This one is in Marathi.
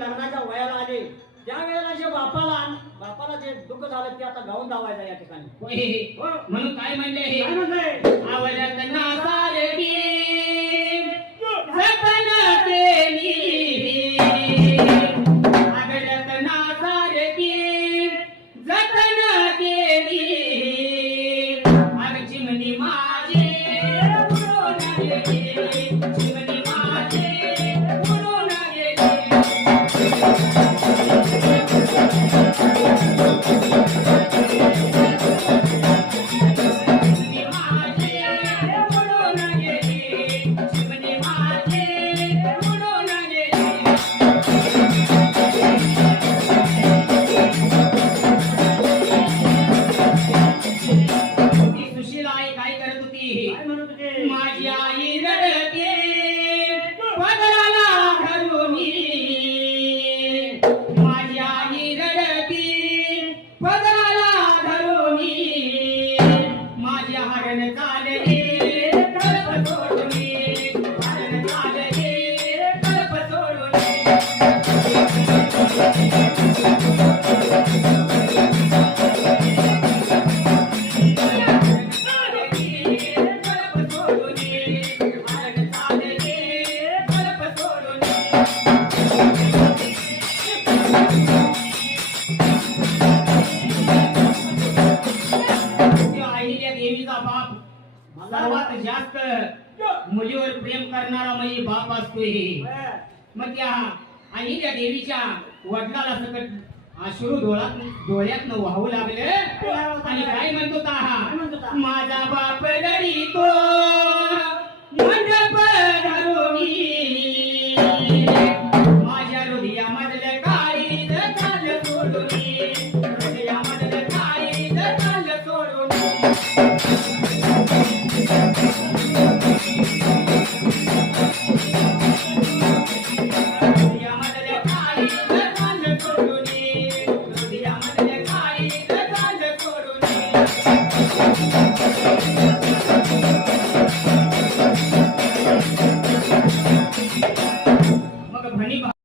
लग्नाच्या वयाला आले त्या वेळेला जे बापाला जे दुःख झालं ते आता गाऊन दावायचं या ठिकाणी म्हणून काय म्हणले हे काय म्हणलंय? आवडत नासारगी जतन केली आवडत नासारगी जतन केली अग चिमणी माझे उडून गेली चिमणी माझे उडून गेली माझी आई रडते पदराला धरून माझी आई रडते पदराला धरून माझी हरण चालले कळप सोडून हरण चालले कळप सोडून देवीचा बाप सर्वात जास्त मुलीवर प्रेम करणारा म्हणजे बाप असतोय मग त्या अहिल्या देवीच्या वडिलाला सकट अश्रू डोळ्यात वाहू लागले आणि काय म्हणतो माझा बाप रडीतो मंडप